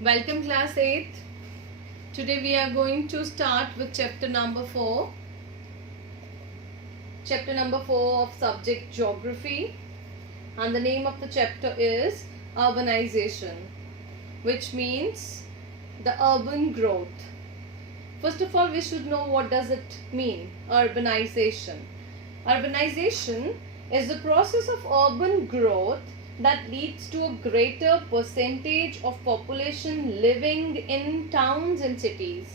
Welcome class 8th. Today we are going to start with chapter number 4. Chapter number 4 of subject geography, and the name of the chapter is urbanization, which means the urban growth. First of all, we should know what does it mean, urbanization. Urbanization is the process of urban growth that leads to a greater percentage of population living in towns and cities.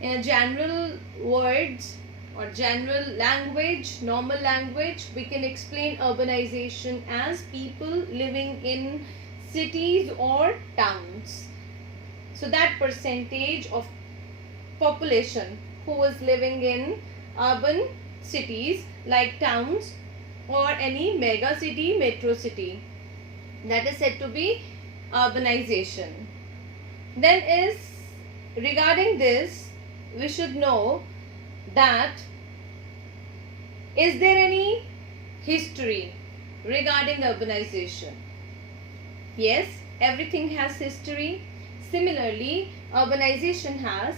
In general words or general language, normal language, we can explain urbanization as people living in cities or towns. So that percentage of population who is living in urban cities like towns or any mega city, metro city, that is said to be urbanization. Then is regarding this, we should know that is there any history regarding urbanization? Yes, everything has history. Similarly, urbanization has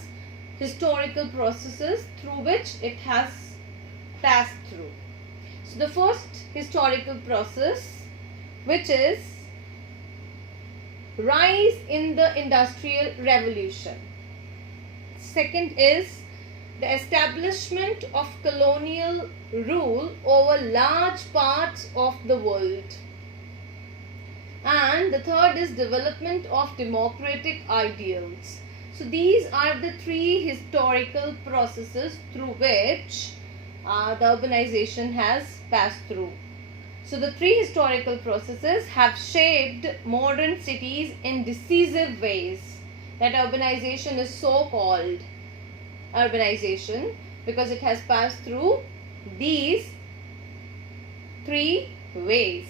historical processes through which it has passed through. So the first historical process, which is rise in the Industrial Revolution. Second is the establishment of colonial rule over large parts of the world. And the third is development of democratic ideals. So these are the three historical processes through which the urbanization has passed through. So the three historical processes have shaped modern cities in decisive ways. That urbanization is so called urbanization because it has passed through these three ways.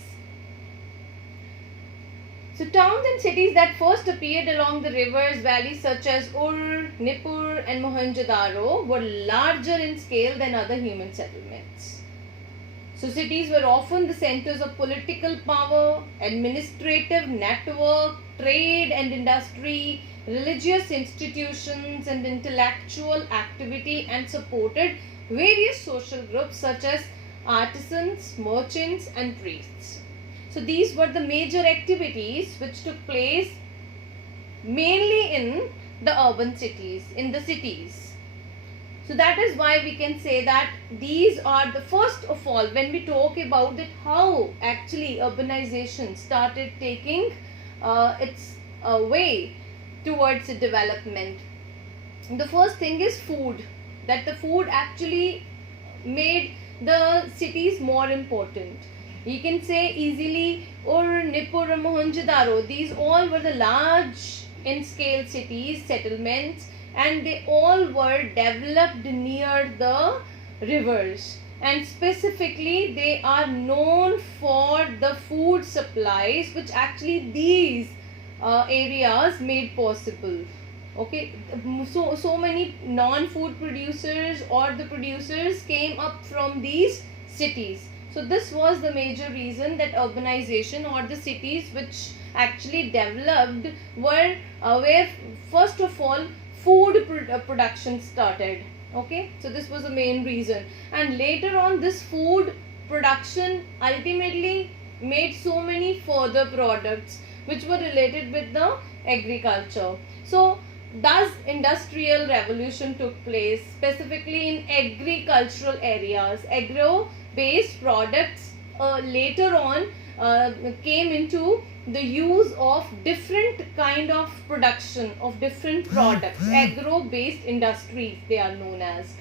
So towns and cities that first appeared along the rivers, valleys such as Ur, Nippur and Mohenjo-daro were larger in scale than other human settlements. So cities were often the centers of political power, administrative network, trade and industry, religious institutions and intellectual activity, and supported various social groups such as artisans, merchants and priests. So these were the major activities which took place mainly in the urban cities, in the cities. So that is why we can say that these are the first of all, when we talk about it, how actually urbanization started taking its way towards the development. The first thing is food, that the food actually made the cities more important. You can say easily Ur, Nippur and Mohenjo-daro, these all were the large in scale cities, settlements, and they all were developed near the rivers, and specifically they are known for the food supplies which actually these areas made possible. Okay, so many non-food producers or the producers came up from these cities. So this was the major reason that urbanization or the cities which actually developed were where first of all food production started. Okay, so this was the main reason, and later on this food production ultimately made so many further products which were related with the agriculture. So thus industrial revolution took place specifically in agricultural areas. Agro based products later on came into the use of different kind of production of different products. Agro based industries they are known as.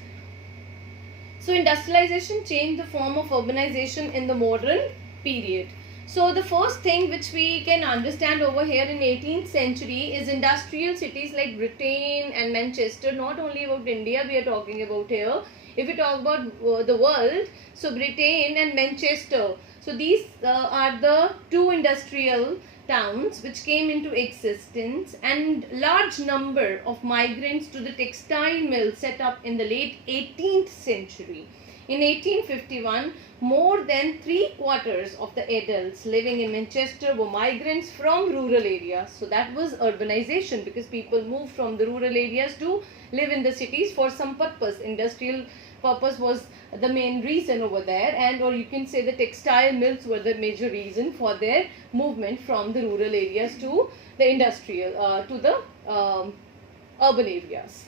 So industrialization changed the form of urbanization in the modern period. So the first thing which we can understand over here in 18th century is industrial cities like Britain and Manchester. Not only about India we are talking about here. If we talk about the world, so Britain and Manchester. So these are the two industrial towns which came into existence, and large number of migrants to the textile mills set up in the late 18th century. In 1851, more than 3/4 of the adults living in Manchester were migrants from rural areas. So that was urbanization, because people moved from the rural areas to live in the cities for some purpose. Industrial purpose was the main reason over there, and or you can say the textile mills were the major reason for their movement from the rural areas to the industrial to the urban areas.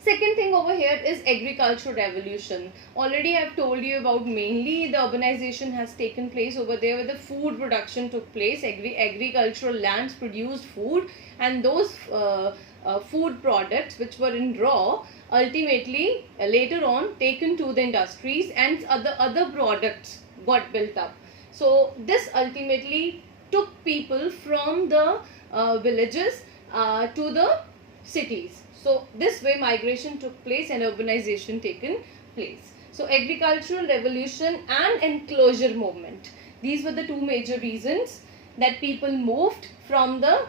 Second thing over here is agricultural revolution. Already I have told you about mainly the urbanization has taken place over there where the food production took place. Agricultural lands produced food, and those food products which were in raw ultimately later on taken to the industries, and other products got built up. So this ultimately took people from the villages to the cities. So this way migration took place and urbanization taken place. So agricultural revolution and enclosure movement. These were the two major reasons that people moved from the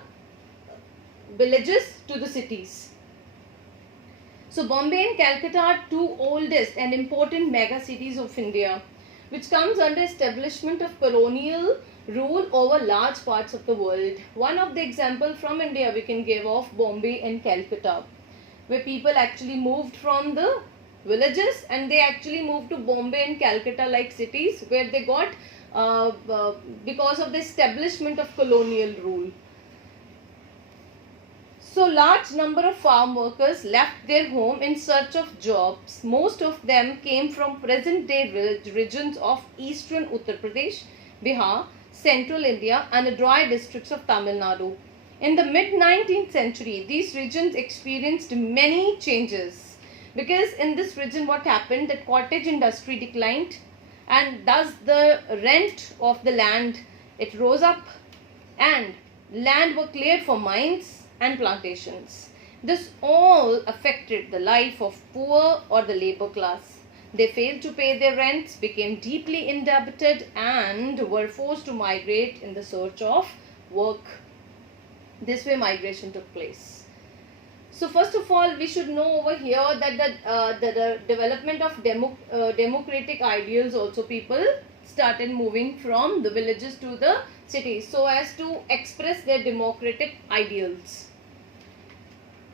villages to the cities. So Bombay and Calcutta are two oldest and important mega cities of India, which comes under establishment of colonial rule over large parts of the world. One of the example from India we can give of Bombay and Calcutta, where people actually moved from the villages and they actually moved to Bombay and Calcutta like cities, where they got because of the establishment of colonial rule. So large number of farm workers left their home in search of jobs. Most of them came from present day regions of eastern Uttar Pradesh, Bihar, central India and the dry districts of Tamil Nadu. In the mid-19th century, these regions experienced many changes, because in this region what happened, that cottage industry declined, and thus the rent of the land, it rose up, and land were cleared for mines and plantations. This all affected the life of poor or the labor class. They failed to pay their rents, became deeply indebted and were forced to migrate in the search of work. This way migration took place. So first of all, we should know over here that the development of democratic ideals also, people started moving from the villages to the cities so as to express their democratic ideals.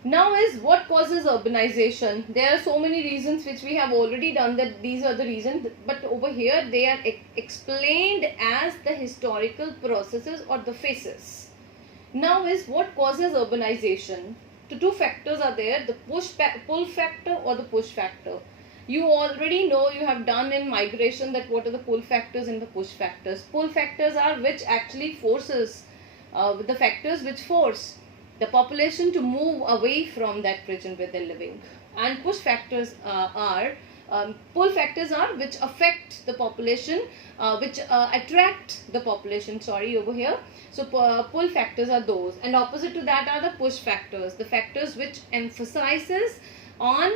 Now is what causes urbanization. There are so many reasons which we have already done that these are the reasons, but over here they are explained as the historical processes or the phases. Now is what causes urbanization. The two factors are there, the pull factor or the push factor. You already know, you have done in migration, that what are the pull factors and the push factors. Pull factors are which actually forces, the factors which force the population to move away from that region where they're living. And push factors pull factors are which affect the population, which attract the population, over here. So pull factors are those, and opposite to that are the push factors, the factors which emphasizes on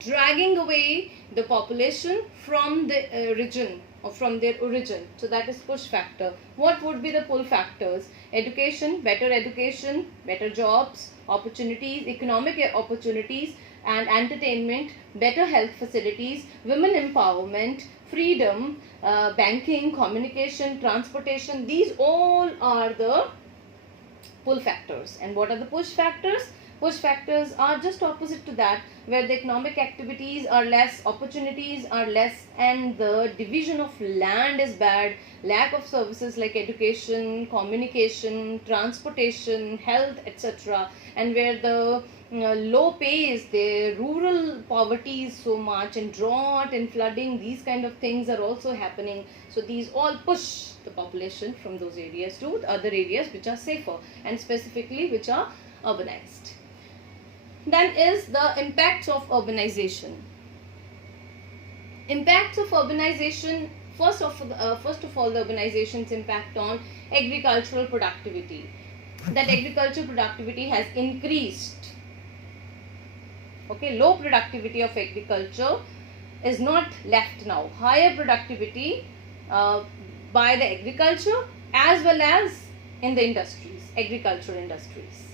dragging away the population from the region or from their origin. So that is push factor. What would be the pull factors? Education, better jobs, opportunities, economic opportunities and entertainment, better health facilities, women empowerment, freedom, banking, communication, transportation. These all are the pull factors. And what are the push factors? Push factors are just opposite to that, where the economic activities are less, opportunities are less, and the division of land is bad, lack of services like education, communication, transportation, health, etc. And where the low pay is there, rural poverty is so much, and drought and flooding, these kind of things are also happening. So these all push the population from those areas to other areas which are safer and specifically which are urbanized. Then is the impacts of urbanization. Impacts of urbanization, first of all, the urbanization's impact on agricultural productivity. That agricultural productivity has increased. Okay, low productivity of agriculture is not left now. Higher productivity by the agriculture as well as in the industries, agricultural industries.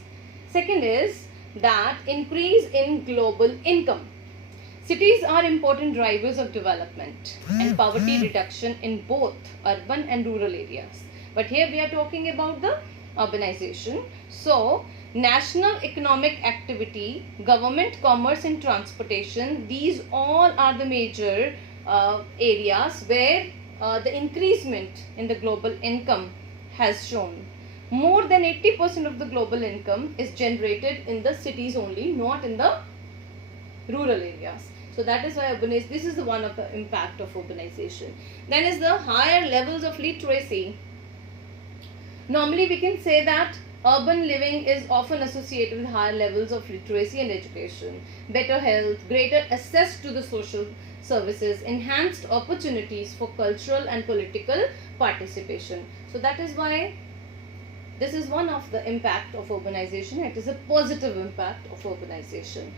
Second is that increase in global income. Cities are important drivers of development and poverty reduction in both urban and rural areas. But here we are talking about the urbanization. So, national economic activity, government, commerce and transportation, these all are the major areas where the increasement in the global income has shown. More than 80% of the global income is generated in the cities only, not in the rural areas. So that is why this is the one of the impact of urbanization. Then is the higher levels of literacy. Normally we can say that urban living is often associated with higher levels of literacy and education, better health, greater access to the social services, enhanced opportunities for cultural and political participation. So that is why this is one of the impact of urbanization. It is a positive impact of urbanization.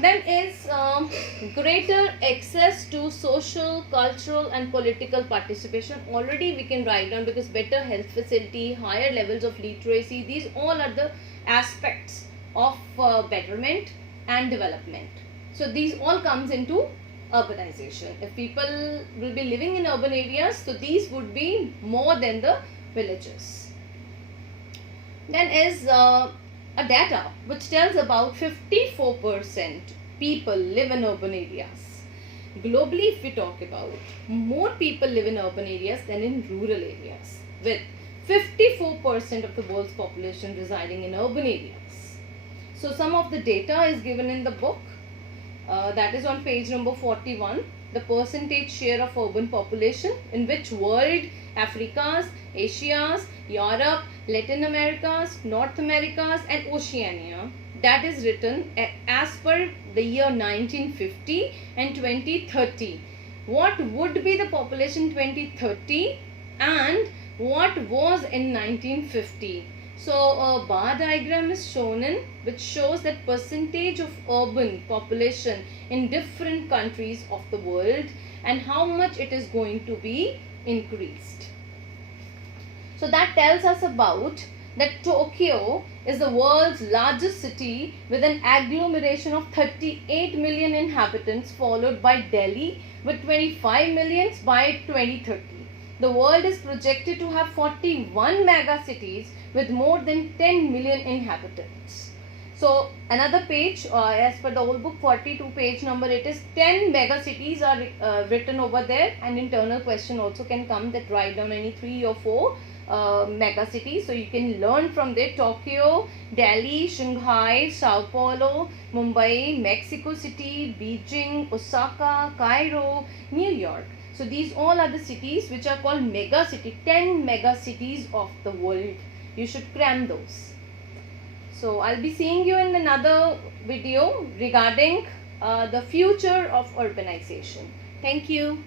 Then is greater access to social, cultural and political participation. Already we can write down, because better health facility, higher levels of literacy, these all are the aspects of betterment and development. So these all comes into urbanization. If people will be living in urban areas, so these would be more than the villages. Then is a data which tells about 54% people live in urban areas. Globally, if we talk about, more people live in urban areas than in rural areas, with 54% of the world's population residing in urban areas. So some of the data is given in the book, that is on page number 41. The percentage share of urban population in which world, Africas, Asias, Europe, Latin Americas, North Americas and Oceania. That is written as per the year 1950 and 2030. What would be the population 2030 and what was in 1950? So a bar diagram is shown in which shows that percentage of urban population in different countries of the world and how much it is going to be increased. So that tells us about that Tokyo is the world's largest city with an agglomeration of 38 million inhabitants, followed by Delhi with 25 million by 2030. The world is projected to have 41 mega cities with more than 10 million inhabitants. So another page, as per the old book 42 page number, it is 10 mega cities are written over there, and internal question also can come that write down any 3 or 4 mega cities. So you can learn from there: Tokyo, Delhi, Shanghai, Sao Paulo, Mumbai, Mexico City, Beijing, Osaka, Cairo, New York. So these all are the cities which are called mega city, 10 mega cities of the world. You should cram those. So I'll be seeing you in another video regarding the future of urbanization. Thank you.